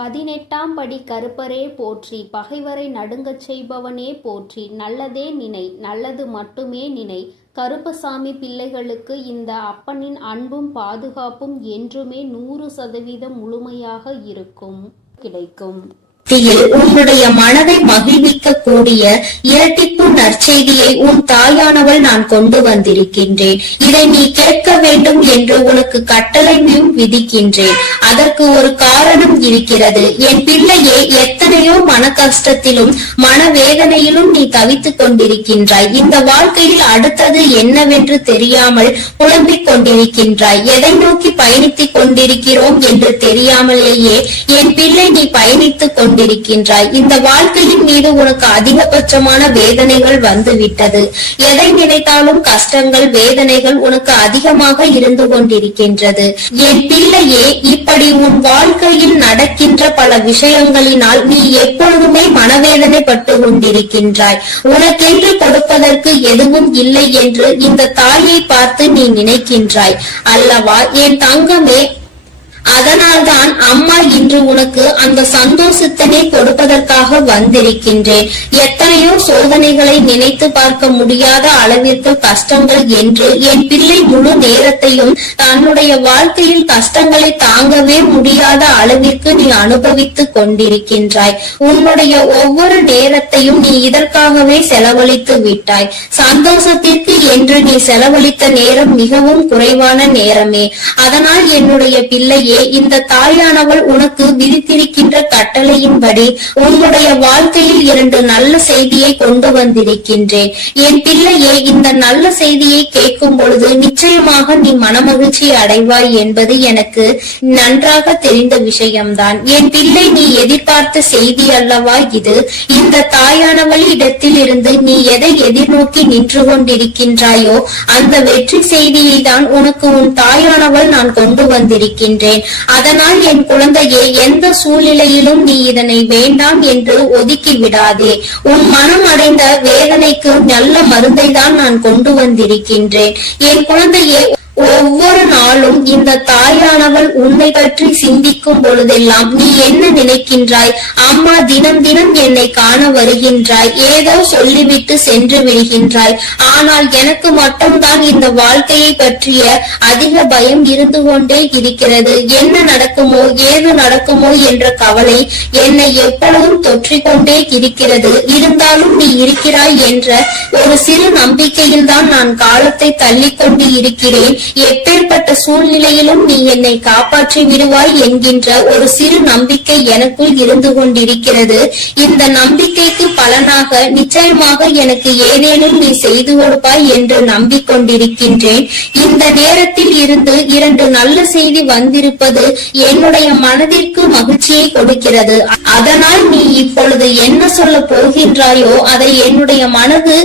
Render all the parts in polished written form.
18ஆம் படி கருப்பரே போற்றி, பகைவரை நடுங்கச் செய்பவனே போற்றி, நல்லதே நினை, நல்லது மட்டுமே நினை. கருப்பசாமி பிள்ளைகளுக்கு இந்த அப்பனின் அன்பும் பாதுகாப்பும் என்றுமே 100% முழுமையாக கிடைக்கும். உன்னுடைய மனதை மகிழ்விக்க கூடிய இரட்டிப்பு நற்செய்தியை உன் தாயானவள் நான் கொண்டு வந்திருக்கின்றேன். இதை நீ கேட்க வேண்டும் என்று உனக்கு கட்டளையும் விதிக்கின்றேன். அதற்கு ஒரு காரணம் இருக்கிறது. என் பிள்ளையே, எத்தனையோ மன கஷ்டத்திலும் மனவேதனையிலும் நீ தவித்துக் கொண்டிருக்கின்றாய். இந்த வாழ்க்கையில் அடுத்தது என்னவென்று தெரியாமல் புலம்பிக் கொண்டிருக்கின்றாய். எதை நோக்கி பயணித்துக் கொண்டிருக்கிறோம் என்று தெரியாமலேயே என் பிள்ளை நீ பயணித்துக் கொண்டிருக்கின்றாய். இந்த வாழ்க்கையின் மீது உனக்கு அதிகபட்சமான வேதனைகள் வந்துவிட்டது. எதை நினைத்தாலும் கஷ்டங்கள், வேதனைகள் உனக்கு அதிகமாக இருந்து கொண்டிருக்கின்றது. என் பிள்ளையே, இப்படி உன் வாழ்க்கையில் நடக்கின்ற பல விஷயங்களினால் நீ எப்பொழுதுமே மனவேதனைப்பட்டு கொண்டிருக்கின்றாய். உனக்கென்று கொடுப்பதற்கு எதுவும் இல்லை என்று இந்த தாயை பார்த்து நீ நினைக்கின்றாய் அல்லவா என் தங்கமே? அதனால்தான் அம்மா இன்று உனக்கு அந்த சந்தோஷத்தினை கொடுப்பதற்காக வந்திருக்கின்றேன். எத்தனையோ சோதனைகளை நினைத்து பார்க்க முடியாத அளவிற்கு கஷ்டங்கள் என்று என் பிள்ளை முழு நேரத்தையும் தன்னுடைய வாழ்க்கையில் கஷ்டங்களை தாங்கவே முடியாத அளவிற்கு நீ அனுபவித்துக் கொண்டிருக்கின்றாய். உன்னுடைய ஒவ்வொரு நேரத்தையும் நீ இதற்காகவே செலவழித்து விட்டாய். சந்தோஷத்திற்கு என்று நீ செலவழித்த நேரம் மிகவும் குறைவான நேரமே. அதனால் என்னுடைய பிள்ளையே, இந்த தாயானவள் உனக்கு விதித்திருக்கின்ற கட்டளையின்படி உன்னுடைய வாழ்க்கையில் 2 நல்ல செய்தியை கொண்டு வந்திருக்கின்றேன். என் பிள்ளையே, இந்த நல்ல செய்தியை கேட்கும் பொழுது நிச்சயமாக நீ மனமகிழ்ச்சி அடைவாய் என்பது எனக்கு நன்றாக தெரிந்த விஷயம்தான். என் பிள்ளை, நீ எதிர்பார்த்த செய்தி அல்லவா இது? இந்த தாயானவள் இடத்தில் இருந்து நீ எதை எதிர்நோக்கி நின்று கொண்டிருக்கின்றாயோ அந்த வெற்றி செய்தியை தான் உனக்கு உன் தாயானவள் நான் கொண்டு வந்திருக்கின்றேன். அதனால் என் குழந்தையே, எந்த சூழ்நிலையிலும் நீ இதனை வேண்டாம் என்று ஒதுக்கி விடாதே. உன் மனம் அடைந்த வேதனைக்கு நல்ல மருந்தை தான் நான் கொண்டு வந்திருக்கின்றேன். என் குழந்தையே, ஒவ்வொரு நாளும் இந்த தாயானவள் உன்னை பற்றி சிந்திக்கும் பொழுதெல்லாம் நீ என்ன நினைக்கின்றாய்? அம்மா தினம் தினம் என்னை காண வருகின்றாய், ஏதோ சொல்லிவிட்டு சென்று விடுகின்றாய். ஆனால் எனக்கு மட்டும்தான் இந்த வாழ்க்கையை பற்றிய அதிக பயம் இருந்து கொண்டே இருக்கிறது. என்ன நடக்குமோ ஏது நடக்குமோ என்ற கவலை என்னை எப்பொழுதும் தொற்றிக்கொண்டே இருக்கிறது. இருந்தாலும் நீ இருக்கிறாய் என்ற ஒரு சிறு நம்பிக்கையில் தான் நான் காலத்தை தள்ளிக்கொண்டு இருக்கிறேன். எப்பேற்பட்ட சூழ்நிலையிலும் நீ என்னை காப்பாற்றி விடுவாய் என்கின்ற ஒரு சிறு நம்பிக்கை எனக்குள் இருந்து கொண்டிருக்கிறது. இந்த நம்பிக்கைக்கு பலனாக நிச்சயமாக எனக்கு ஏதேனும் நீ செய்து கொடுப்பாய் என்று நம்பிக்கொண்டிருக்கின்றேன். இந்த நேரத்தில் இருந்து 2 நல்ல செய்தி வந்திருப்பது என்னுடைய மனதிற்கு மகிழ்ச்சியை கொடுக்கிறது. அதனால் நீ இப்பொழுது என்ன சொல்ல போகின்றாயோ அதை என்னுடைய மனது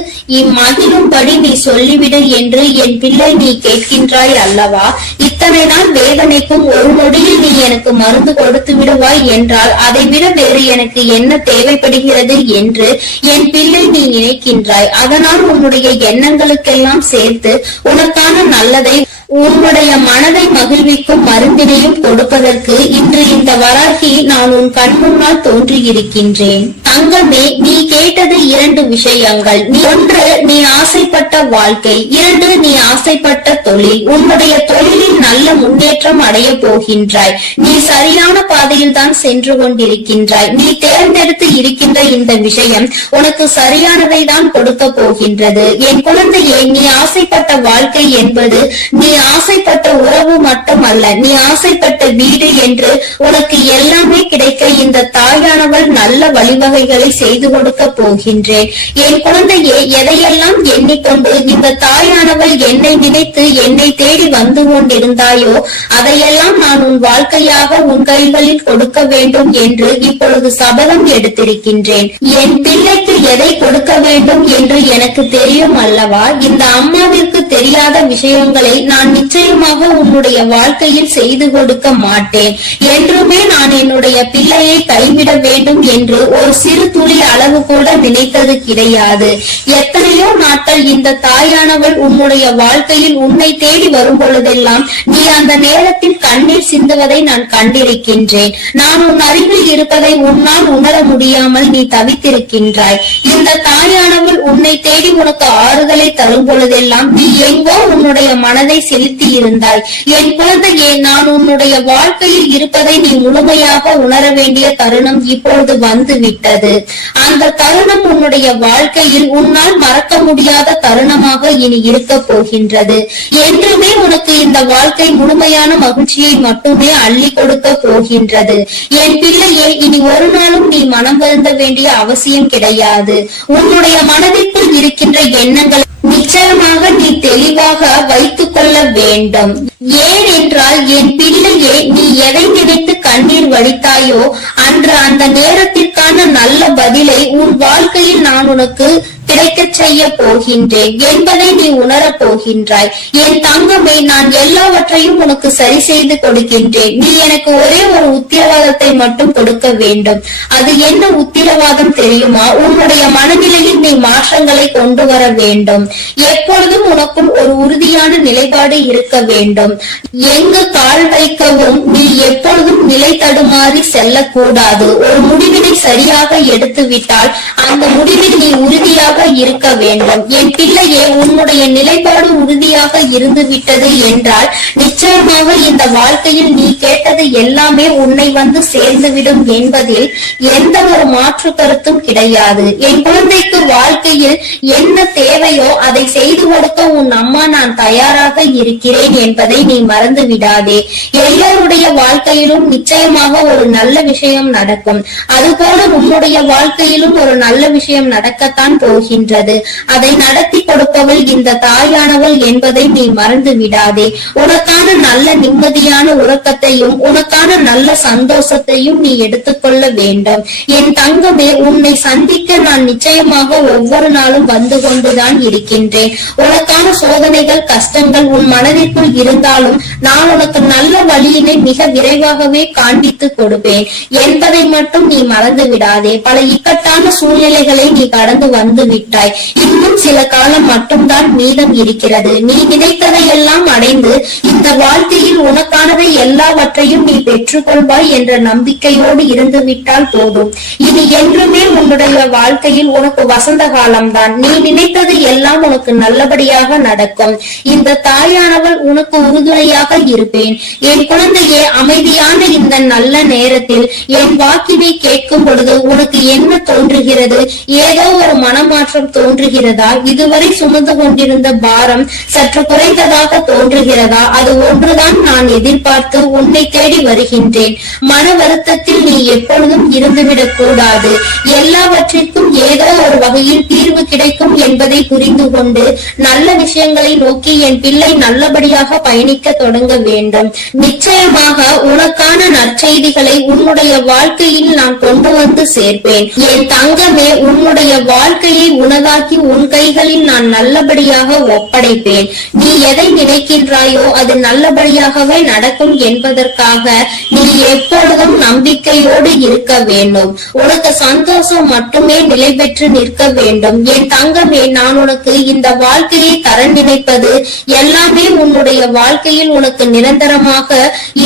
மகிழும்படி நீ சொல்லிவிடு என்று என் பிள்ளை நீ கேட்கின்றாய் அல்லவா? இத்தனை நாள் வேதனைக்கும் ஒரு நொடியில் நீ எனக்கு மருந்து கொடுத்து விடுவாய் என்றால் அதை விட வேறு எனக்கு என்ன தேவைப்படுகிறது என்று என் பிள்ளை நீ நினைக்கின்றாய். அதனால் உன்னுடைய எண்ணங்களுக்கெல்லாம் சேர்த்து உனக்கான நல்லதை, உன்னுடைய மனதை மகிழ்விக்கும் மருந்தினையும் கொடுப்பதற்கு இன்று இந்த வராகி நான் உன் கண் முன்னால் தோன்றியிருக்கின்றேன். தங்கமே, நீ கேட்டது 2 விஷயங்கள். 1, நீ ஆசைப்பட்ட வாழ்க்கை. 2, நீ ஆசைப்பட்ட தொழில். உன்னுடைய தொழிலில் நல்ல முன்னேற்றம் அடைய போகின்றாய். நீ சரியான பாதையில் தான் சென்று கொண்டிருக்கின்றாய். நீ தேர்ந்தெடுத்து இருக்கின்ற இந்த விஷயம் உனக்கு சரியானதை தான் கொடுக்க போகின்றது. என் குழந்தையே, நீ ஆசைப்பட்ட வாழ்க்கை என்பது நீ ஆசைப்பட்ட உறவு மட்டுமல்ல, நீ ஆசைப்பட்ட வீடு என்று உனக்கு எல்லாமே கிடைக்க இந்த தாயானவள் நல்ல வழிவகைகளை செய்து கொடுக்க போகின்றேன். என் குழந்தையே, எதையெல்லாம் எண்ணிக்கொண்டு இந்த தாயானவள் என்னை நினைத்து என்னை தேடி வந்து கொண்டிருந்தாயோ அதையெல்லாம் நான் உன் வாழ்க்கையாக உன் கைகளில் கொடுக்க வேண்டும் என்று இப்பொழுது சபதம் எடுத்திருக்கின்றேன். என் பிள்ளைக்கு எதை கொடுக்க வேண்டும் என்று எனக்கு தெரியும் அல்லவா? இந்த அம்மாவிற்கு தெரியாத விஷயங்களை நான் நிச்சயமாக உன்னுடைய வாழ்க்கையில் செய்து கொடுக்க மாட்டேன். என்றுமே நான் என்னுடைய பிள்ளை வாழ்க்கையை கைவிட வேண்டும் என்று ஒரு சிறு துளி அளவு கூட நினைத்தது கிடையாது. எத்தனையோ நாட்கள் இந்த தாயானவள் உன்னுடைய வாழ்க்கையில் உன்னை தேடி வரும் பொழுதெல்லாம் நீ அந்த நேரத்தில் கண்ணீர் சிந்துவதை நான் கண்டிருக்கின்றேன். நான் உன் அருகில் இருப்பதை உன்னால் உணர முடியாமல் நீ தவித்திருக்கின்றாய். இந்த தாயானவள் உன்னை தேடி உனக்கு ஆறுதலை தரும் பொழுதெல்லாம் நீ எங்கோ உன்னுடைய மனதை செலுத்தி இருந்தாய். என் குழந்தையே, நான் உன்னுடைய வாழ்க்கையில் இருப்பதை நீ முழுமையாக உணர வேண்டிய தருணம் இப்பொழுது வந்து விட்டது. அந்த தருணம் உன்னுடைய வாழ்க்கையில் உன்னால் மறக்க முடியாத தருணமாக இனி இருக்க போகின்றது. என்றுமே உனக்கு இந்த வாழ்க்கை முழுமையான மகிழ்ச்சியை மட்டுமே அள்ளி கொடுக்க போகின்றது. என் பிள்ளையே, இனி ஒரு நாளும் நீ மனம் வருந்த வேண்டிய அவசியம் கிடையாது. உன்னுடைய மனதிற்குள் இருக்கின்ற எண்ணங்களை நிச்சயமாக நீ தெளிவாக வைத்துக் கொள்ள வேண்டும். ஏன் என்றால் என் பிள்ளையே, நீ எதை நினைத்து கண்ணீர் வடித்தாயோ அன்று அந்த நேரத்திற்கான நல்ல பதிலை உன் வாழ்க்கையில் நான் உனக்கு கிடைக்க செய்ய போகின்றேன் என்பதை நீ உணரப் போகின்றாய். என் தங்கமே, நான் எல்லாவற்றையும் உனக்கு சரி செய்து கொடுக்கின்றேன். நீ எனக்கு ஒரே ஒரு உத்தரவாதத்தை மட்டும் கொடுக்க வேண்டும். அது என்ன உத்தரவாதம் தெரியுமா? உன்னுடைய மனநிலையில் நீ மாற்றங்களை கொண்டு வர வேண்டும். எப்பொழுதும் உனக்குள் ஒரு உறுதியான நிலைப்பாடு இருக்க வேண்டும். எங்கு கால் வைக்கவும் நீ எப்பொழுதும் நிலை தடுமாறி செல்லக்கூடாது. ஒரு முடிவினை சரியாக எடுத்து விட்டால் அந்த முடிவில் நீ உறுதியாக இருக்க வேண்டும். என் பிள்ளையே, உன்னுடைய நிலைப்பாடு உறுதியாக இருந்து விட்டது என்றால் நிச்சயமாக இந்த வாழ்க்கையில் நீ கேட்டது எல்லாமே உன்னை வந்து சேர்ந்துவிடும் என்பதில் எந்த ஒரு மாற்று கருத்தும் கிடையாது. என் குழந்தைக்கு வாழ்க்கையில் என்ன தேவையோ அதை செய்து கொடுக்க உன் அம்மா நான் தயாராக இருக்கிறேன் என்பதை நீ மறந்து விடாதே. எல்லோருடைய வாழ்க்கையிலும் நிச்சயமாக ஒரு நல்ல விஷயம் நடக்கும். அதுபோல உன்னுடைய வாழ்க்கையிலும் ஒரு நல்ல விஷயம் நடக்கத்தான் போகின்றது. அதை நடத்தி கொடுப்பவள் இந்த தாயானவள் என்பதை நீ மறந்து விடாதே. உனக்கான நல்ல நிம்மதியான உறக்கத்தையும் உனக்கான நல்ல சந்தோஷத்தையும் நீ எடுத்துக்கொள்ள வேண்டும். என் தங்கமே, உன்னை சந்திக்க நான் நிச்சயமாக ஒவ்வொரு நாளும் வந்து கொண்டுதான் இருக்கின்றேன். உனக்கான சோதனைகள் கஷ்டங்கள் உன் மனதிற்குள் இருந்தாலும் நான் உனக்கு நல்ல வழியினை மிக விரைவாகவே காண்பித்து கொடுப்பேன் என்பதை மட்டும் நீ மறந்து விடாதே. பல இக்கட்டான சூழ்நிலைகளை நீ கடந்து வந்து விட்டாய். இன்னும் சில காலம் மட்டும்தான் மீதம் இருக்கிறது. நீ நினைத்ததை எல்லாம் அடைந்து இந்த வாழ்க்கையில் உனக்கானதை எல்லாவற்றையும் நீ பெற்றுக்கொள்வாய் என்ற நம்பிக்கையோடு இருந்து விட்டால் போதும். இது என்றுமே உன்னுடைய வாழ்க்கையில் உனக்கு வசந்த காலம்தான். நீ நினைத்தது எல்லாம் உனக்கு நல்லபடியாக நடக்கும். இந்த தாயானவள் உனக்கு உறுதுணையாக இருப்பேன். என் குழந்தையே, அமைதியான இந்த நல்ல நேரத்தில் என் வாக்கினை கேட்கும் பொழுது உனக்கு என்ன தோன்றுகிறது? ஏதோ ஒரு மனமாற்றம் தோன்றுகிறதா? இதுவரை சுமந்து கொண்டிருந்த பாரம் சற்று குறைந்ததாக தோன்றுகிறதா? அது ஒன்றுதான் நான் எதிர்பார்த்து உன்னை தேடி வருகின்றேன். மன வருத்தத்தில் நீ எப்பொழுதும் இருந்துவிடக் கூடாது. எல்லாவற்றிற்கும் ஏதோ ஒரு வகையில் தீர்வு கிடைக்கும் என்பதை புரிந்து கொண்டு நல்ல விஷயங்களை நோக்கி என் பிள்ளை நல்லபடியாக பயணிக்க தொடங்க வேண்டும். நிச்சயமாக உனக்கான நற்செய்திகளை உன்னுடைய வாழ்க்கையில் நான் கொண்டு வந்து சேர்ப்பேன். என் தங்கமே, உன்னுடைய வாழ்க்கையை உனதாக்கி உன் கைகளில் நான் நல்லபடியாக ஒப்படைப்பேன். நீ எதை நினைக்கின்றாயோ அது நல்லபடியாகவே நடக்கும் என்பதற்காக நீ எப்பொழுதும் நம்பிக்கையோடு இருக்க வேண்டும். உனக்கு சந்தோஷம் மட்டுமே நிலை பெற்று நிற்க வேண்டும். என் தங்கமே, நான் உனக்கு இந்த வாழ்க்கையை தர நினைப்பது எல்லாமே உன்னுடைய வாழ்க்கையில் உனக்கு நிரந்தரமாக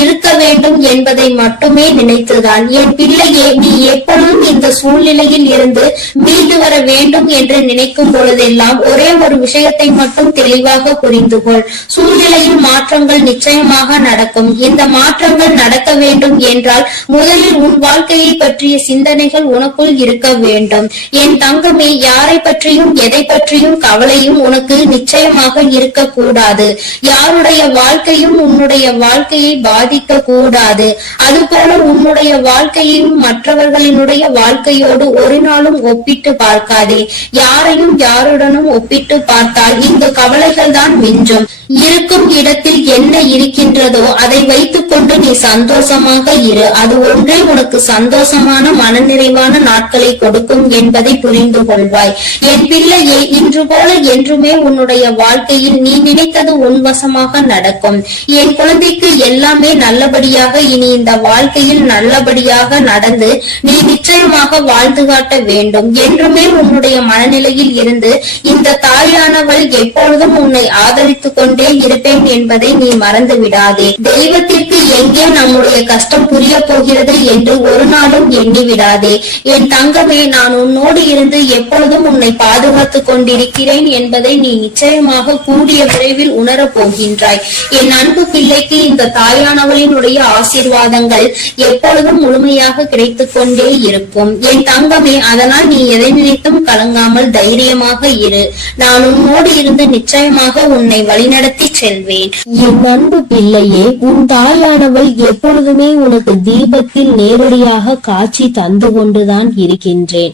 இருக்க வேண்டும் என்பதை மட்டுமே நினைத்துதான். என் பிள்ளையே, நீ எப்பொழுதும் இந்த சூழ்நிலையில் இருந்து மீண்டு வர வேண்டும் என்று நினைக்கும் பொழுதெல்லாம் ஒரே ஒரு விஷயத்தை மட்டும் தெளிவாக புரிந்து கொள். சூழ்நிலையில் மாற்றங்கள் நிச்சயமாக நடக்கும். இந்த மாற்றங்கள் நடக்க வேண்டும் என்றால் முதலில் உன் வாழ்க்கையை பற்றிய சிந்தனைகள் உனக்குள் இருக்க வேண்டும். என் தங்கமே, யாரை பற்றியும் எதை பற்றியும் கவலையும் உனக்கு நிச்சயமாக இருக்கக்கூடாது. யாருடைய வாழ்க்கையும் உன்னுடைய வாழ்க்கையை பாதிக்க கூடாது. அதுபோல உன்னுடைய வாழ்க்கையையும் மற்றவர்களினுடைய வாழ்க்கையோடு ஒரு நாளும் ஒப்பிட்டு பார்க்காதே. யாரையும் யாருடனும் ஒப்பிட்டு பார்த்தால் இந்த கவலைகள் தான் மிஞ்சும். இருக்கும் இடத்தில் என்ன இருக்கின்றதோ அதை வைத்துக் கொண்டு நீ சந்தோஷமாக இரு. அது ஒன்றே உனக்கு சந்தோஷமான மனநிறைவான நாட்களை கொடுக்கும் என்பதை புரிந்து கொள்வாய். என் பிள்ளையே, இன்று போல என்றுமே உன்னுடைய வாழ்க்கையில் நீ நினைத்தது உன்வசமாக நடக்கும். என் குழந்தைக்கு எல்லாமே நல்லபடியாக இனி இந்த வாழ்க்கையில் நல்லபடியாக நடந்து நீ நிச்சயமாக வாழ்ந்து காட்ட வேண்டும். என்றுமே உன்னுடைய மனநிலையில் இருந்து இந்த தாயானவள் எப்பொழுதும் உன்னை ஆதரித்துக் கொண்டே இருப்பேன் என்பதை நீ மறந்து விடாதே. தெய்வத்திற்கு எங்கே நம்முடைய கஷ்டம் புரிய போகிறது என்று ஒரு நாளும் எண்ணி விடாதே. என் தங்கமே, நான் உன்னோடு இருந்து எப்பொழுதும் உன்னை பாதுகாத்துக் கொண்டிருக்கிறேன் என்பதை நீ நிச்சயமாக கூடிய விரைவில் உணரப் போகின்றாய். என் அன்பு பிள்ளைக்கு இந்த தாயானவளினுடைய ஆசீர்வாதங்கள் எப்பொழுதும் முழுமையாக கிடைத்துக் கொண்டே இருக்கும். என் தங்கமே, அதனால் நீ எதை நினைத்தும் கலங்காமல் தைரியமாக இரு. நான் உன்னோடு இருந்து நிச்சயமாக உன்னை வழிநடத்தி செல்வேன். என் அன்பு பிள்ளையே, உன் தாயானவள் எப்பொழுதுமே உனக்கு தீபத்தில் நேரடியாக காட்சி தந்து கொண்டுதான் இருக்கின்றேன்.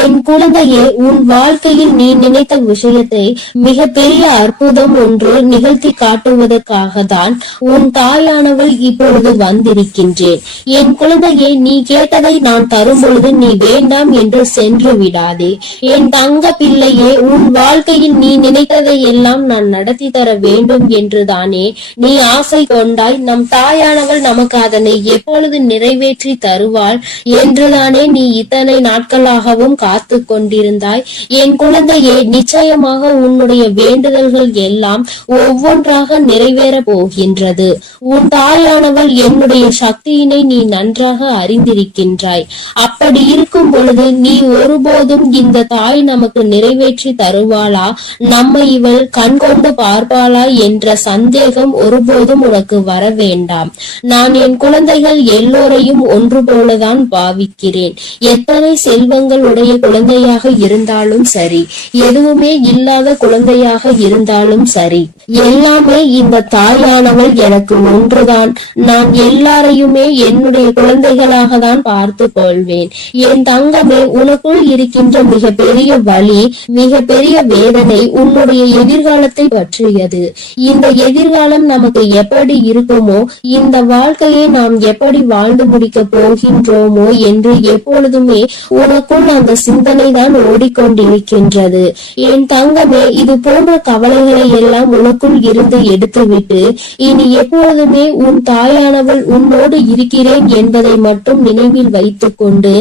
என் குழந்தையே, உன் வாழ்க்கையில் நீ நினைத்த விஷயத்தை மிக பெரிய அற்புதம் ஒன்று நிகழ்த்தி காட்டுவதற்காக தான் உன் தாயானவள் இப்பொழுது வந்திருக்கின்றேன். என் குழந்தையே, நீ கேட்டதை நான் தரும் பொழுது நீ வேண்டாம் என்று சென்று விடாதே. என் தங்க பிள்ளையே, உன் வாழ்க்கையில் நீ நினைத்ததை எல்லாம் நான் நடத்தி தர வேண்டும் என்றுதானே நீ ஆசை கொண்டாய். நம் தாயானவள் நமக்கு அதனை எப்பொழுது நிறைவேற்றி தருவாள் என்றுதானே நீ இத்தனை நாட்களாகவும் காத்து கொண்டிருந்தாய். என் குழந்தையே, நிச்சயமாக உன்னுடைய வேண்டுதல்கள் எல்லாம் ஒவ்வொன்றாக நிறைவேற போகின்றது. உன் தாயானவள் என்னுடைய சக்தியினை நீ நன்றாக அறிந்திருக்கின்றாய். அப்படி இருக்கும் பொழுது நீ ஒருபோதும் இந்த தாய் நமக்கு நிறைவேற்றி தருவாளா, நம்மை இவள் கண்கொண்டு பார்ப்பாளா என்ற சந்தேகம் ஒருபோதும் உனக்கு வர வேண்டாம். நான் என் குழந்தைகள் எல்லோரையும் ஒன்று போலதான் பாவிக்கிறேன். எத்தனை செல்வங்கள் உடைய குழந்தையாக இருந்தாலும் சரி, எதுவுமே இல்லாத குழந்தையாக இருந்தாலும் சரி, எல்லாமே இந்த தாயானவள் எனக்கு ஒன்றுதான். நான் எல்லாரையுமே என்னுடைய குழந்தைகளாக தான் பார்த்து கொள்வேன். என் தங்கமே, உனக்குள் இருக்கின்ற மிக பெரிய வலி, மிக பெரிய வேதனை உன்னுடைய எதிர்காலத்தை பற்றியது. இந்த எதிர்காலம் நமக்கு எப்படி இருக்குமோ, இந்த வாழ்க்கையை நாம் எப்படி வாழ்ந்து முடிக்க போகின்றோமோ என்று எப்பொழுதுமே உனக்குள் அந்த சிந்தனை தான் ஓடிக்கொண்டிருக்கின்றது. என் தங்கமே, இது போன்ற கவலைகளை எல்லாம் உனக்குள் இருந்து எடுத்துவிட்டு இனி எப்பொழுதுமே உன் தாயானவள் உன்னோடு இருக்கிறேன் என்பதை மட்டும் நினைவில் வைத்துக் கொண்டு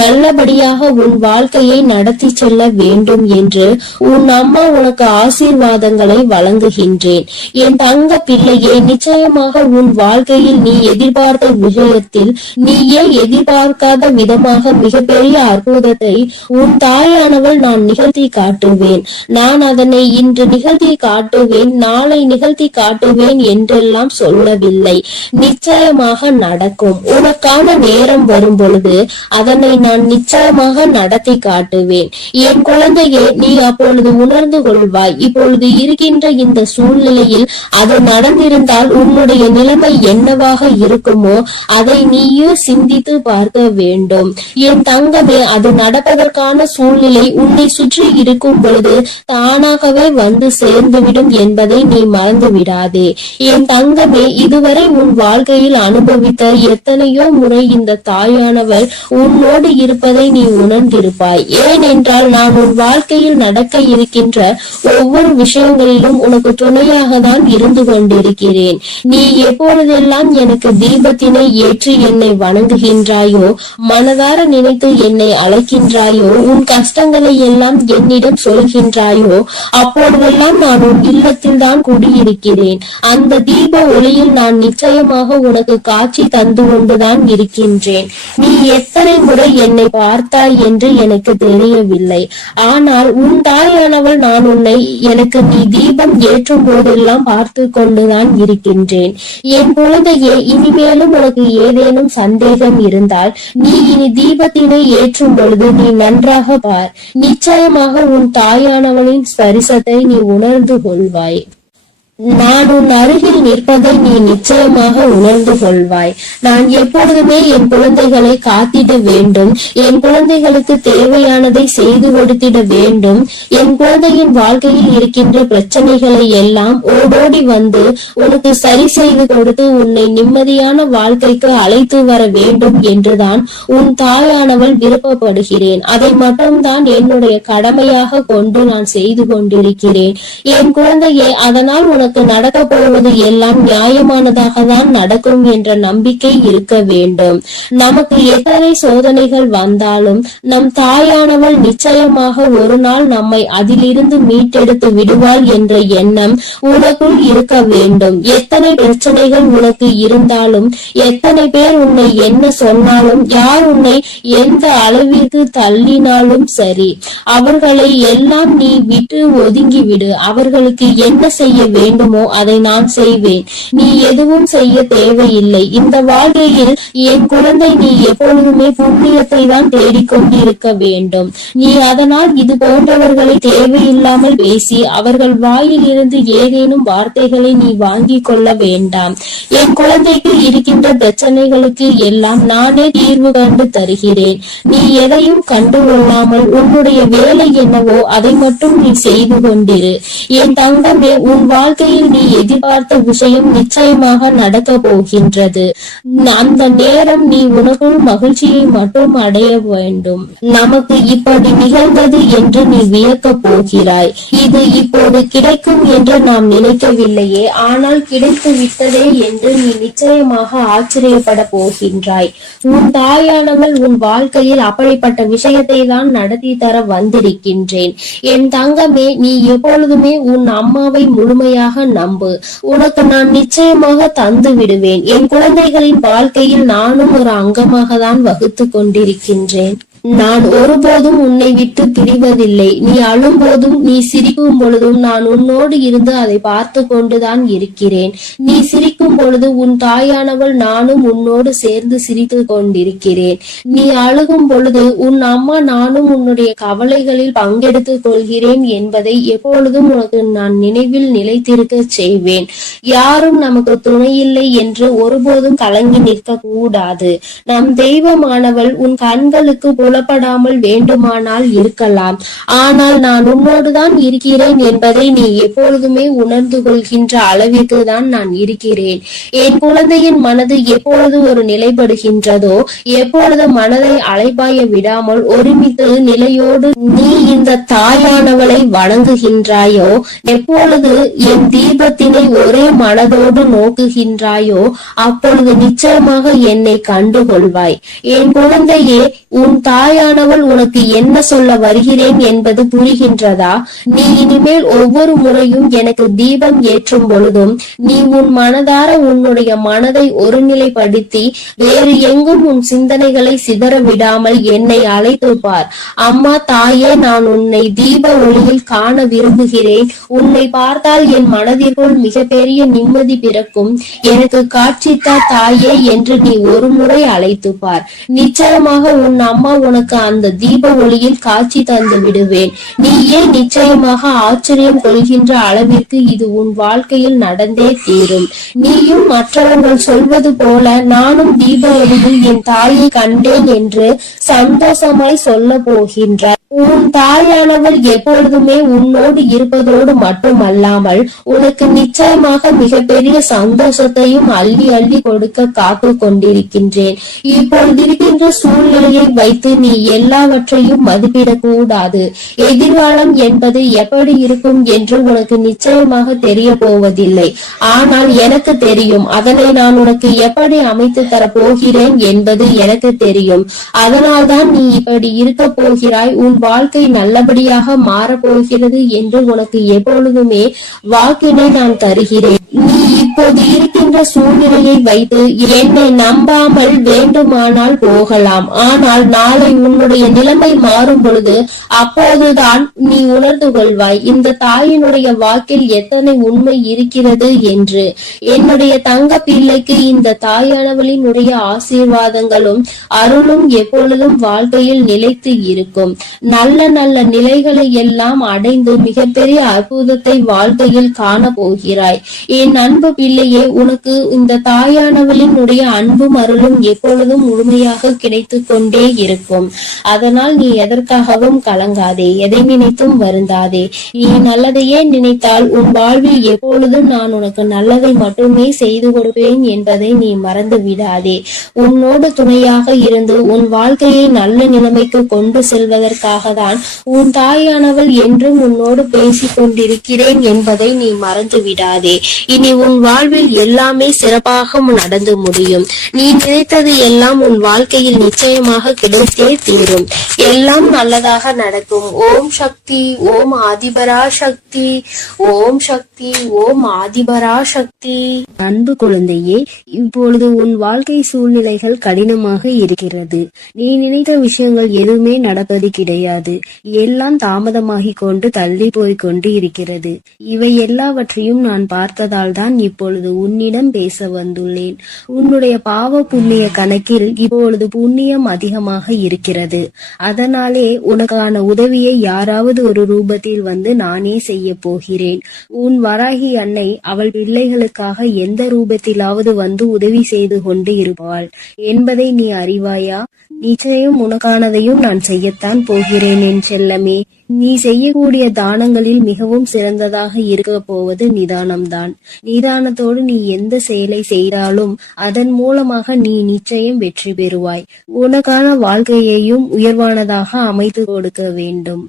நல்லபடியாக உன் வாழ்க்கையை நடத்தி செல்ல வேண்டும் என்று உன் அம்மா உனக்கு ஆசீர்வாதங்களை வழங்குகின்றேன். என் தங்க பிள்ளையே, நிச்சயமாக உன் வாழ்க்கையில் நீ எதிர்பார்த்த விஷயத்தில் நீயே எதிர்பார்க்காத விதமாக மிகப்பெரிய அற்புதத்தை உன் தாயானவள் நான் நிகழ்த்தி காட்டுவேன். நான் அதனை இன்று நிகழ்த்தி காட்டுவேன், நாளை நிகழ்த்தி காட்டுவேன் என்றெல்லாம் சொல்லவில்லை. நிச்சயமாக நடக்கும். உனக்கான நேரம் வரும் பொழுது அதனை நான் நிச்சயமாக நடத்தி காட்டுவேன். என் குழந்தையே, நீ அப்பொழுது உணர்ந்து கொள்வாய். இப்பொழுது இருக்கின்ற இந்த சூழ்நிலையில் அது நடந்திருந்தால் உன்னுடைய நிலைமை என்னவாக இருக்குமோ அதை நீயும் சிந்தித்து பார்க்க வேண்டும். என் தங்கமே, அது நடப்பதற்கான சூழ்நிலை உன்னை சுற்றி இருக்கும் பொழுது தானாகவே வந்து சேர்ந்துவிடும் என்பதை நீ மறந்து விடாதே. என் தங்கமே, இதுவரை உன் வாழ்க்கையில் அனுபவித்த எத்தனையோ முறை இந்த தாயானவள் உன்னோடு இருப்பதை நீ உணர்ந்திருப்பாய். ஏனென்றால் நான் உன் வாழ்க்கையில் நடக்க இருக்கின்ற ஒவ்வொரு விஷயங்களிலும் உனக்கு துணையாக தான் இருந்து கொண்டிருக்கிறேன். நீ எப்பொழுதெல்லாம் எனக்கு தீபத்தினை ஏற்றி என்னை வணங்குகின்றாயோ, மனதார நினைத்து என்னை அழைக்கின்றாயோ, உன் கஷ்டங்களை எல்லாம் என்னிடம் சொல்கின்றாயோ, அப்பொழுதெல்லாம் நான் உன் இல்லத்தில் தான் குடியிருக்கிறேன். அந்த தீப ஒளியில் நான் நிச்சயமாக உனக்கு காட்சி தந்து கொண்டுதான் இருக்கின்றேன். நீ எத்தனை முறை என்னை பார்த்தாய் என்று எனக்கு தெரியவில்லை. ஆனால் உன் தாயானவள் நான் உன்னை எனக்கு நீ தீபம் ஏற்றும் போதெல்லாம் பார்த்து கொண்டுதான் இருக்கின்றேன். என் குழந்தையே, இனிமேலும் உனக்கு ஏதேனும் சந்தேகம் இருந்தால் நீ இனி தீபத்தினை ஏற்றும் பொழுது நீ நன்றாக பார். நிச்சயமாக உன் தாயானவளின் ஸ்பரிசத்தை நீ உணர்ந்து கொள்வாய். நான் உன் அருகில் நிற்பதை நீ நிச்சயமாக உணர்ந்து கொள்வாய். நான் எப்பொழுதுமே என் குழந்தைகளை காத்திட வேண்டும், என் குழந்தைகளுக்கு தேவையானதை செய்து கொடுத்திட வேண்டும். என் குழந்தையின் வாழ்க்கையில் இருக்கின்ற பிரச்சனைகளை எல்லாம் ஓடோடி வந்து உனக்கு சரி செய்து கொடுத்து உன்னை நிம்மதியான வாழ்க்கைக்கு அழைத்து வர வேண்டும் என்றுதான் உன் தாயானவள் விருப்பப்படுகிறேன். அதை மட்டும்தான் என்னுடைய கடமையாக கொண்டு நான் செய்து கொண்டிருக்கிறேன். என் குழந்தையே, அதனால் உனக்கு நடக்க போவது எல்லாம் நியாயமானதாக தான் நடக்கும் என்ற நம்பிக்கை இருக்க வேண்டும். நமக்கு எத்தனை சோதனைகள் வந்தாலும் நம் தாயானவள் நிச்சயமாக ஒரு நாள் நம்மை அதிலிருந்து மீட்டெடுத்து விடுவாள் என்ற எண்ணம் உனக்குள் இருக்க வேண்டும். எத்தனை பிரச்சனைகள் உனக்கு இருந்தாலும், எத்தனை பேர் உன்னை என்ன சொன்னாலும், யார் உன்னை எந்த அளவிற்கு தள்ளினாலும் சரி, அவர்களை எல்லாம் நீ விட்டு ஒதுங்கிவிடு. அவர்களுக்கு என்ன செய்ய வேண்டுமோ அதை நான் செய்வேன். நீ எதுவும் செய்ய தேவையில்லை. இந்த வாழ்க்கையில் என் குழந்தை, நீ எப்பொழுதுமே புண்ணியத்தை தான் தேடிக்கொண்டிருக்க வேண்டும். நீ அதனால் இது போன்றவர்களை தேவையில்லாமல் பேசி அவர்கள் வாயில் இருந்து ஏதேனும் வார்த்தைகளை நீ வாங்கிக் கொள்ள வேண்டாம். என் குழந்தைக்கு இருக்கின்ற பிரச்சனைகளுக்கு எல்லாம் நானே தீர்வு கண்டு தருகிறேன். நீ எதையும் கண்டுகொள்ளாமல் உன்னுடைய வேலை என்னவோ அதை மட்டும் நீ செய்து கொண்டிரு. என் தங்கமே, உன் வாழ்க்கையில் நீ எதிர்பார்த்த விஷயம் நிச்சயமாக நடக்க போகின்றது. அந்த நேரம் நீ உனக்குள் மகிழ்ச்சியை மட்டும் அடைய வேண்டும். நமக்கு இப்படி நிகழ்ந்தது என்று நீ வியக்க போகிறாய். இது இப்போது கிடைக்கும் என்று நாம் நினைக்கவில்லையே, ஆனால் கிடைத்து விட்டதே என்று நீ நிச்சயமாக ஆச்சரியப்பட போகின்றாய். உன் தாயானவள் உன் வாழ்க்கையில் அப்படிப்பட்ட விஷயத்தை தான் நடத்தி தர வந்திருக்கின்றேன். என் தங்கமே, நீ எப்பொழுதுமே உன் அம்மாவை முழுமையாக நம்பு. உனக்கு நான் நிச்சயமாக தந்து விடுவேன். என் குழந்தைகளின் வாழ்க்கையில் நானும் ஒரு அங்கமாக தான் வகுத்து கொண்டிருக்கின்றேன். நான் ஒருபோதும் உன்னை விட்டு பிரிவதில்லை. நீ அழும் போதும், நீ சிரிக்கும் பொழுதும் நான் உன்னோடு இருந்து அதை பார்த்து கொண்டுதான் இருக்கிறேன். நீ சிரிக்கும் பொழுது உன் தாயானவள் நானும் உன்னோடு சேர்ந்து சிரித்து கொண்டிருக்கிறேன். நீ அழுகும் பொழுது உன் அம்மா நானும் உன்னுடைய கவலைகளில் பங்கெடுத்துக் கொள்கிறேன் என்பதை எப்பொழுதும் உனக்கு நான் நினைவில் நிலைத்திருக்க செய்வேன். யாரும் நமக்கு துணையில்லை என்று ஒருபோதும் கலங்கி நிற்க கூடாது. நம் தெய்வமானவள் உன் கண்களுக்கு புலப்படாமல் வேண்டுமானால் இருக்கலாம், ஆனால் நான் உன்னோடுதான் இருக்கிறேன் என்பதை நீ எப்பொழுதுமே உணர்ந்து கொள்கின்ற அளவிற்கு தான் நான் இருக்கிறேன். என் குழந்தையின் மனது எப்பொழுது ஒரு நிலைப்படுகின்றதோ, எப்பொழுது மனதை அலைபாய விடாமல் ஒருமித்த நிலையோடு நீ இந்த தாயானவளை வணங்குகின்றாயோ, எப்பொழுது என் தீபத்தினை ஒரே மனதோடு நோக்குகின்றாயோ, அப்பொழுது நிச்சயமாக என்னை கண்டுகொள்வாய். என் குழந்தையே, உன் தாயானவள் உனக்கு என்ன சொல்ல வருகிறேன் என்பது புரிகின்றதா? நீ இனிமேல் ஒவ்வொரு முறையும் எனக்கு தீபம் ஏற்றும் பொழுதும் நீ உன் மனதார உன்னுடைய மனதை ஒருநிலைப்படுத்தி வேறு எங்கும் உன் சிந்தனைகளை சிதற விடாமல் என்னை அழைத்து பார். அம்மா, தாயே, நான் உன்னை தீப ஒளியில் காண விரும்புகிறேன். உன்னை பார்த்தால் என் மனதிற்குள் மிகப்பெரிய நிம்மதி பிறக்கும். எனக்கு காட்சித்தா தாயே என்று நீ ஒரு முறை அழைத்து பார். நிச்சயமாக உன் அம்மா உனக்கு அந்த தீப ஒளியில் காட்சி தந்து விடுவேன். நீ ஏன் நிச்சயமாக ஆச்சரியம் கொள்கின்ற அளவிற்கு இது உன் வாழ்க்கையில் நடந்தே தீரும். நீயும் மற்றவர்கள் சொல்வது போல நானும் தீப ஒளியில் என் தாயை கண்டேன் என்று சந்தோஷமாய் சொல்ல போகின்றார். உன் தாயானவள் எப்பொழுதுமே உன்னோடு இருப்பதோடு மட்டுமல்லாமல் உனக்கு நிச்சயமாக மிகப்பெரிய சந்தோஷத்தையும் அள்ளி அள்ளி கொடுக்க காத்து கொண்டிருக்கின்றேன். இப்பொழுது இருக்கின்ற சூழ்நிலையை வைத்து நீ எல்லாவற்றையும் மதிப்பிடக் கூடாது. எதிர்காலம் என்பது எப்படி இருக்கும் என்று உனக்கு நிச்சயமாக தெரிய போவதில்லை. ஆனால் எனக்கு தெரியும். அதனை நான் உனக்கு எப்படி அமைத்து தர போகிறேன் என்பது எனக்கு தெரியும். அதனால்தான் நீ இப்படி இருக்க போகிறாய். உன் வாழ்க்கை நல்லபடியாக மாறப்போகிறது என்று உனக்கு எப்பொழுதுமே வாக்கினை நான் தருகிறேன். நீ இப்போது இருக்கின்ற சூழ்நிலையை வைத்து என்னை நம்பாமல் வேண்டுமானால் போகலாம். ஆனால் நாளை உன்னுடைய நிலைமை மாறும் பொழுது அப்போதுதான் நீ உணர்ந்து கொள்வாய் இந்த தாயினுடைய வாக்கில் எத்தனை உண்மை இருக்கிறது என்று. என்னுடைய தங்க பிள்ளைக்கு இந்த தாயானவளினுடைய ஆசீர்வாதங்களும் அருளும் எப்பொழுதும் வாழ்க்கையில் நிலைத்து இருக்கும். நல்ல நல்ல நிலைகளை எல்லாம் அடைந்து மிகப்பெரிய அற்புதத்தை வாழ்க்கையில் காண போகிறாய். என் அன்பு பிள்ளையே, உனக்கு இந்த தாயானவளினுடைய அன்பும் அருளும் எப்பொழுதும் முழுமையாக கிடைத்து கொண்டே இருக்கும். அதனால் நீ எதற்காகவும் கலங்காதே, எதை நினைத்தும் வருந்தாதே. நீ நல்லதையே நினைத்தால் உன் வாழ்வில் எப்பொழுதும் நான் உனக்கு நல்லதை மட்டுமே செய்து கொடுப்பேன் என்பதை நீ மறந்து விடாதே. உன்னோடு துணையாக இருந்து உன் வாழ்க்கையை நல்ல நிலைமைக்கு கொண்டு செல்வதற்காக தான் உன் தாயானவள் என்றும் உன்னோடு பேசிக் கொண்டிருக்கிறேன் என்பதை நீ மறந்து விடாதே. இனி உன் வாழ்வில் எல்லாமே சிறப்பாக நடந்து முடியும். நீ நினைத்தது எல்லாம் உன் வாழ்க்கையில் நிச்சயமாக கிடைத்தே தீரும். எல்லாம் நல்லதாக நடக்கும். ஓம் சக்தி, ஓம் ஆதிபரா சக்தி, ஓம் சக்தி, ஓம் ஆதிபரா சக்தி. அன்பு குழந்தையே, இப்பொழுது உன் வாழ்க்கை சூழ்நிலைகள் கடினமாக இருக்கிறது. நீ நினைத்த விஷயங்கள் எதுவுமே நடப்பது கிடையாது. எல்லாம் தாமதமாகிக் கொண்டு தள்ளி போய் கொண்டு இருக்கிறது. இவை எல்லாவற்றையும் நான் பார்த்ததால் தான் இப்பொழுது உன்னிடம் பேச வந்துள்ளேன். உன்னுடைய பாவ புண்ணிய கணக்கில் இப்பொழுது புண்ணியம் அதிகமாக இருக்கிறது. அதனாலே உனக்கான உதவியை யாராவது ஒரு ரூபத்தில் வந்து நானே செய்ய போகிறேன். உன் வராகி அன்னை அவள் பிள்ளைகளுக்காக எந்த ரூபத்திலாவது வந்து உதவி செய்து கொண்டு இருப்பாள் என்பதை நீ அறிவாயா? நிச்சயம் உனக்கானதையும் நான் செய்யத்தான் போகிறேன் என் செல்லமே. நீ செய்யக்கூடிய தானங்களில் மிகவும் சிறந்ததாக இருக்க போவது நிதானம்தான். நிதானத்தோடு நீ எந்த செயலை செய்தாலும் அதன் மூலமாக நீ நிச்சயம் வெற்றி பெறுவாய். உனக்கான வாழ்க்கையையும் உயர்வானதாக அமைத்து கொடுக்க வேண்டும்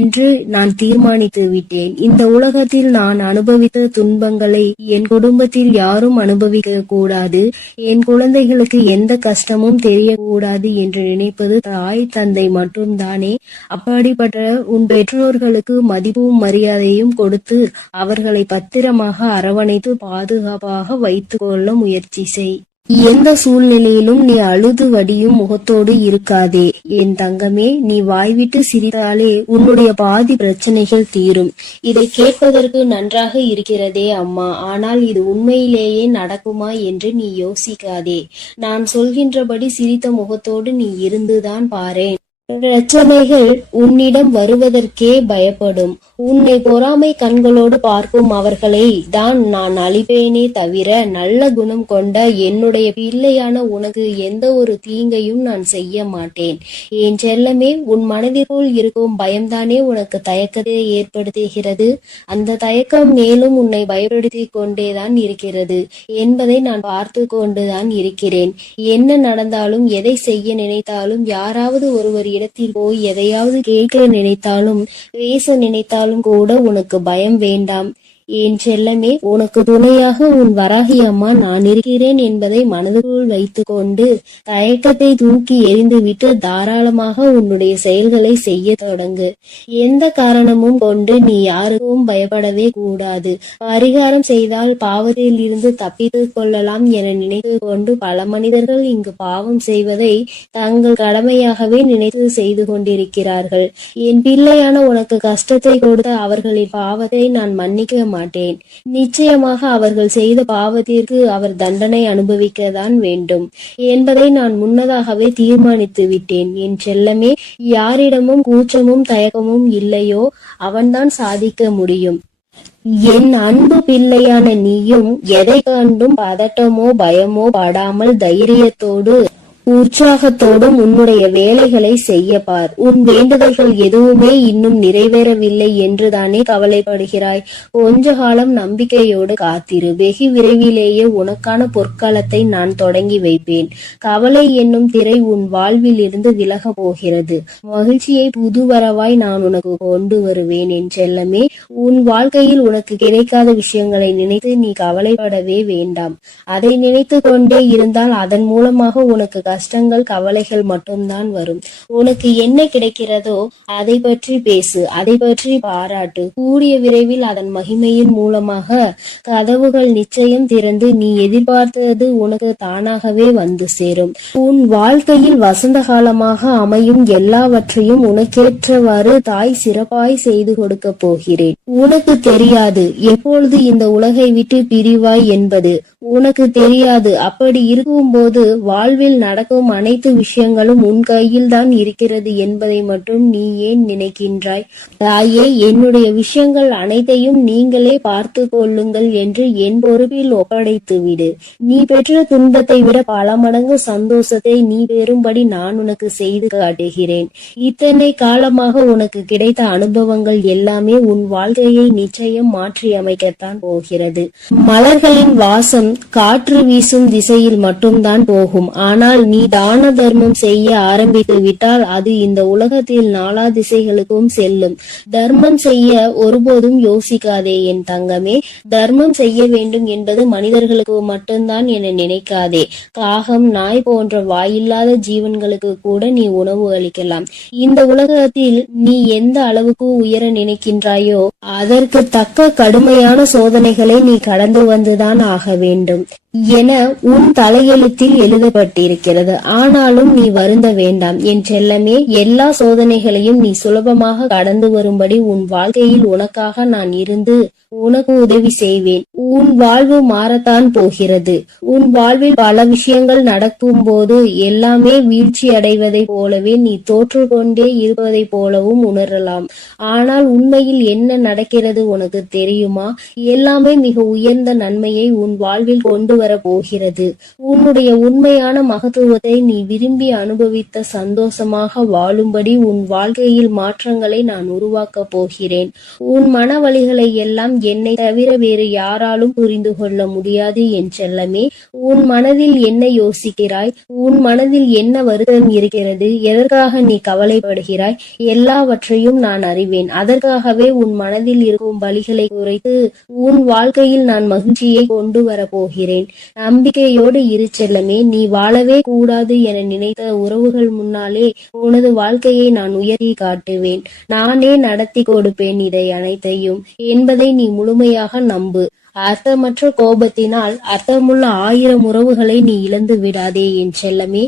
என்று நான் தீர்மானித்து விட்டேன். இந்த உலகத்தில் நான் அனுபவித்த துன்பங்களை என் குடும்பத்தில் யாரும் அனுபவிக்க கூடாது. என் குழந்தைகளுக்கு எந்த கஷ்டமும் தெரியக்கூடாது என்று நினைப்பது தாய் தந்தை மட்டும்தானே. அப்படிப்பட்ட உன் பெற்றோர்களுக்கு மதிப்பும் மரியாதையும் கொடுத்து அவர்களை பத்திரமாக அரவணைத்து பாதுகாப்பாக வைத்துக் கொள்ள முயற்சி செய். எந்த சூழ்நிலையிலும் நீ அழுது வடியும் முகத்தோடு இருக்காதே என் தங்கமே. நீ வாய்விட்டு சிரித்தாலே உன்னுடைய பாதி பிரச்சனைகள் தீரும். இதை கேட்பதற்கு நன்றாக இருக்கிறதே அம்மா, ஆனால் இது உண்மையிலேயே நடக்குமா என்று நீ யோசிக்காதே. நான் சொல்கின்றபடி சிரித்த முகத்தோடு நீ இருந்துதான் பாரேன். பிரச்சனைகள் உன்னிடம் வருவதற்கே பயப்படும். உன்னை பொறாமை கண்களோடு பார்க்கும் அவர்களை தான் நான் அழிப்பேனே தவிர நல்ல குணம் கொண்ட என்னுடைய பிள்ளையான உனக்கு எந்த ஒரு தீங்கையும் நான் செய்ய மாட்டேன். என் செல்லமே, உன் மனதிற்குள் இருக்கும் பயம்தானே உனக்கு தயக்கத்தை ஏற்படுத்துகிறது. அந்த தயக்கம் மேலும் உன்னை பயப்படுத்தி கொண்டேதான் இருக்கிறது என்பதை நான் பார்த்து கொண்டுதான் இருக்கிறேன். என்ன நடந்தாலும், எதை செய்ய நினைத்தாலும், யாராவது ஒருவர் இடத்தில் போய் எதையாவது கேட்க நினைத்தாலும், பேச நினைத்தாலும் கூட உனக்கு பயம் வேண்டாம் என் செல்லமே. உனக்கு துணையாக உன் வராகி அம்மா நான் இருக்கிறேன் என்பதை மனதுக்குள் வைத்து கொண்டு தயக்கத்தை தூக்கி எறிந்துவிட்டு தாராளமாக உன்னுடைய செயல்களை செய்ய தொடங்கு. எந்த காரணமும் கொண்டு நீ யாருக்கும் பயப்படவே கூடாது. பரிகாரம் செய்தால் பாவத்தில் இருந்து தப்பித்து கொள்ளலாம் என நினைத்து கொண்டு பல மனிதர்கள் இங்கு பாவம் செய்வதை தங்கள் கடமையாகவே நினைத்து செய்து கொண்டிருக்கிறார்கள். என் பிள்ளையான உனக்கு கஷ்டத்தை கொடுத்த அவர்களின் பாவத்தை நான் மன்னிக்க மாட்டேன். நிச்சயமாக அவர்கள் செய்த பாவத்திற்கு அவர் தண்டனை அனுபவிக்கத்தான் வேண்டும் என்பதை நான் முன்னதாகவே தீர்மானித்து விட்டேன் என் செல்லமே. யாரிடமும் கூச்சமும் தயக்கமும் இல்லையோ அவன்தான் சாதிக்க முடியும். என் அன்பு பிள்ளையான நீயும் எதை கண்டும் பதட்டமோ பயமோ படாமல் தைரியத்தோடு உற்சாகத்தோடும் உன்னுடைய வேலைகளை செய்ய பார். உன் வேண்டுதல்கள் எதுவுமே இன்னும் நிறைவேறவில்லை என்றுதானே கவலைப்படுகிறாய். கொஞ்ச காலம் நம்பிக்கையோடு காத்திரு. வெகு விரைவிலேயே உனக்கான பொற்காலத்தை நான் தொடங்கி வைப்பேன். கவலை என்னும் திரை உன் வாழ்வில் இருந்து விலக போகிறது. மகிழ்ச்சியை புதுவரவாய் நான் உனக்கு கொண்டு வருவேன் என் செல்லமே. உன் வாழ்க்கையில் உனக்கு கிடைக்காத விஷயங்களை நினைத்து நீ கவலைப்படவே வேண்டாம். அதை நினைத்து கொண்டே இருந்தால் அதன் மூலமாக உனக்கு கஷ்டங்கள் கவலைகள் மட்டும்தான் வரும். உனக்கு என்ன கிடைக்கிறதோ அதை பற்றி பேசு, அதை பற்றி பாராட்டு. கூடிய விரைவில் அதன் மகிமையின் மூலமாக கதவுகள் நிச்சயம் திறந்து நீ எதிர்பார்த்தது உனக்கு தானாகவே வந்து சேரும். உன் வாழ்க்கையில் வசந்த காலமாக அமையும் எல்லாவற்றையும் உனக்கேற்றவாறு தாய் சிறப்பாய் செய்து கொடுக்க போகிறேன். உனக்கு தெரியாது எப்பொழுது இந்த உலகை விட்டு பிரிவாய் என்பது. உனக்கு தெரியாது. அப்படி இருக்கும்போது வாழ்வில் நடக்கும் அனைத்து விஷயங்களும் உன் கையில் தான் இருக்கிறது என்பதை மட்டும் நீ ஏன் நினைக்கின்றாய்? தாயே, என்னுடைய விஷயங்கள் அனைத்தையும் நீங்களே பார்த்து கொள்ளுங்கள் என்று என் பொறுப்பில் ஒப்படைத்து விடு. நீ பெற்ற துன்பத்தை விட பல மடங்கு சந்தோஷத்தை நீ பெறும்படி நான் உனக்கு செய்து காட்டுகிறேன். இத்தனை காலமாக உனக்கு கிடைத்த அனுபவங்கள் எல்லாமே உன் வாழ்க்கையை நிச்சயம் மாற்றி அமைக்கத்தான் போகிறது. மலர்களின் வாசம் காற்று வீசும் திசையில் மட்டும்தான் போகும். ஆனால் நீ தான தர்மம் செய்ய ஆரம்பித்து விட்டால் அது இந்த உலகத்தில் நாலா திசைகளுக்கும் செல்லும். தர்மம் செய்ய ஒருபோதும் யோசிக்காதே என் தங்கமே. தர்மம் செய்ய வேண்டும் என்பது மனிதர்களுக்கு மட்டும்தான் என நினைக்காதே. காகம், நாய் போன்ற வாயில்லாத ஜீவன்களுக்கு கூட நீ உணவு அளிக்கலாம். இந்த உலகத்தில் நீ எந்த அளவுக்கு உயர நினைக்கின்றாயோ அதற்கு தக்க கடுமையான சோதனைகளை நீ கடந்து வந்துதான் ஆக வேண்டும் என உன் தலையெழுத்தில் எழுதப்பட்டிருக்கிறது. ஆனாலும் நீ வருந்த வேண்டாம் என் செல்லமே. எல்லா சோதனைகளையும் நீ சுலபமாக கடந்து வரும்படி உன் வாழ்க்கையில் உனக்காக நான் இருந்து உனக்கு உதவி செய்வேன். உன் வாழ்வு மாறத்தான் போகிறது. உன் வாழ்வில் பல விஷயங்கள் நடக்கும் போது எல்லாமே வீழ்ச்சி அடைவதை போலவே நீ தோற்று கொண்டே இருப்பதை போலவும் உணரலாம். ஆனால் உண்மையில் என்ன நடக்கிறது உனக்கு தெரியுமா? எல்லாமே மிக உயர்ந்த நன்மையை உன் வாழ்வில் கொண்டு வர போகிறது. உன்னுடைய உண்மையான மகத்துவத்தை நீ விரும்பி அனுபவித்த சந்தோஷமாக வாழும்படி உன் வாழ்க்கையில் மாற்றங்களை நான் உருவாக்க போகிறேன். உன் மன வலிகளை எல்லாம் என்னை தவிர வேறு யாராலும் புரிந்து கொள்ள முடியாது என் செல்லமே. உன் மனதில் என்ன யோசிக்கிறாய்? உன் மனதில் என்ன வருத்தம் இருக்கிறது? எதற்காக நீ கவலைப்படுகிறாய்? எல்லாவற்றையும் நான் அறிவேன். அதற்காகவே உன் மனதில் இருக்கும் வலிகளை குறைத்து உன் வாழ்க்கையில் நான் மகிழ்ச்சியை கொண்டு வர போகிறேன். நம்பிக்கையோடு இரு செல்லமே. நீ வாழவே கூடாது என நினைத்த உறவுகள் முன்னாலே உனது வாழ்க்கையை நான் உயர்த்தி காட்டுவேன். நானே நடத்தி கொடுப்பேன் இதை அனைத்தையும் என்பதை நீ முழுமையாக நம்பு. அர்த்தமற்ற கோபத்தினால் அர்த்தமுள்ள 1000 உறவுகளை நீ இழந்து விடாதே என் செல்லமே.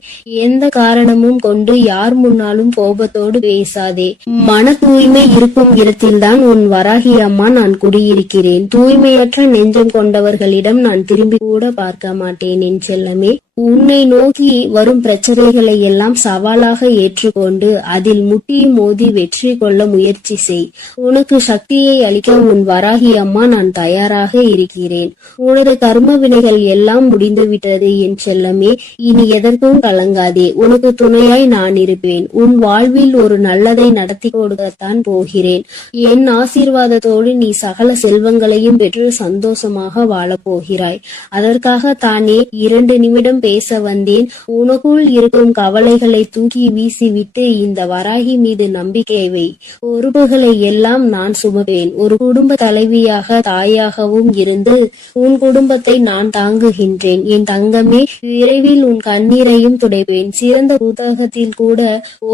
எந்த காரணமும் கொண்டு யார் முன்னாலும் கோபத்தோடு பேசாதே. மன தூய்மை இருக்கும் இடத்தில்தான் உன் வராகி அம்மா நான் குடியிருக்கிறேன். தூய்மையற்ற நெஞ்சம் கொண்டவர்களிடம் நான் திரும்பி கூட பார்க்க மாட்டேன் என் செல்லமே. உன்னை நோக்கி வரும் பிரச்சனைகளை எல்லாம் சவாலாக ஏற்றுக்கொண்டு அதில் முட்டி மோதி வெற்றி கொள்ள முயற்சி செய். உனக்கு சக்தியை அளிக்க உன் வராகி அம்மா நான் தயாராக இருக்கிறேன். உனது கர்ம வினைகள் எல்லாம் முடிந்துவிட்டது என் செல்லமே. இனி எதற்கும் கலங்காதே. உனக்கு துணையாய் நான் இருப்பேன். உன் வாழ்வில் ஒரு நல்லதை நடத்தி கொடுக்கத்தான் போகிறேன். என் ஆசீர்வாதத்தோடு நீ சகல செல்வங்களையும் பெற்று சந்தோஷமாக வாழப் போகிறாய். அதற்காக தானே 2 நிமிடம் பேச வந்தேன். உனக்குள் இருக்கும் கவலைகளை தூக்கி வீசிவிட்டு இந்த வராகி மீது நம்பிக்கை வை. பொறுப்புகளை எல்லாம் நான் சுமப்பேன். ஒரு குடும்ப தலைவியாக தாயாகவும் இருந்து உன் குடும்பத்தை நான் தாங்குகின்றேன் என் தங்கமே. விரைவில் உன் கண்ணீரையும் துடைப்பேன். சிறந்த புத்தகத்தில் கூட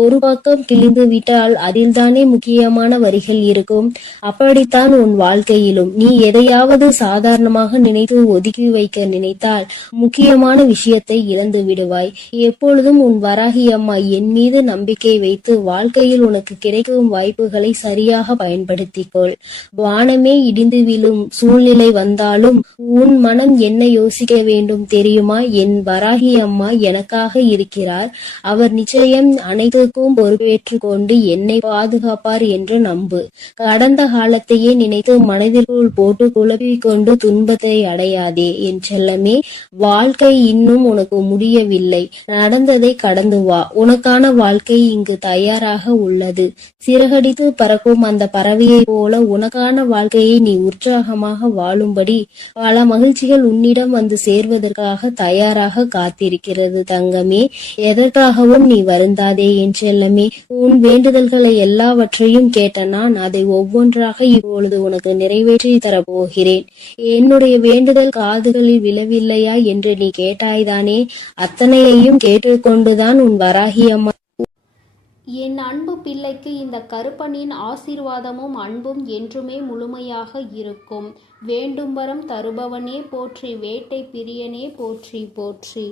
ஒரு பக்கம் கிழிந்து விட்டால் அதில் தானே முக்கியமான வரிகள் இருக்கும். அப்படித்தான் உன் வாழ்க்கையிலும் நீ எதையாவது சாதாரணமாக நினைத்து ஒதுக்கி வைக்க நினைத்தால் முக்கியமான விஷயத்தை இழந்து விடுவாய். எப்பொழுதும் உன் வராகி அம்மா என் மீது நம்பிக்கை வைத்து வாழ்க்கையில் உனக்கு கிடைக்கும் வாய்ப்புகளை சரியாக பயன்படுத்திக்கொள். வானமே இடிந்து விழும் சூழ்நிலை வந்தாலும் உன் மனம் என்ன யோசிக்க வேண்டும் தெரியுமா? என் வராகி அம்மா எனக்காக இருக்கிறார். அவர் நிச்சயம் அனைத்துக்கும் பொறுப்பேற்று கொண்டு என்னை பாதுகாப்பார் என்று நம்பு. கடந்த காலத்தையே நினைத்து மனதிற்குள் போட்டு குழப்பிக் கொண்டு துன்பத்தை அடையாதே என் செல்லமே. வாழ்க்கை இன்னும் உனக்கு முடியவில்லை. நடந்ததை கடந்து வா. உனக்கான வாழ்க்கை இங்கு தயாராக உள்ளது. சிறகடித்து பறக்கும் அந்த பறவையை போல உனக்கான வாழ்க்கையை நீ உற்சாகமாக வாழும்படி பல மகிழ்ச்சிகள் உன்னிடம் வந்து சேர்வதற்காக தயாராக காத்திருக்கிறது தங்கமே. எதற்காகவும் நீ வருந்தாதே என் செல்லமே. உன் வேண்டுதல்களை எல்லாவற்றையும் கேட்ட நான் அதை ஒவ்வொன்றாக இப்பொழுது உனக்கு நிறைவேற்றி தரப்போகிறேன். என்னுடைய வேண்டுதல் காதுகளில் விழவில்லையா என்று நீ கேட்டாய்தான் தானே? அத்தனையையும் கேட்டுக்கொண்டுதான் உன் வராகி அம்மா என் அன்பு பிள்ளைக்கு இந்த கருப்பனின் ஆசீர்வாதமும் அன்பும் என்றுமே முழுமையாக இருக்கும். வேண்டும் வரம் தருபவனே போற்றி, வேட்டை பிரியனே போற்றி போற்றி.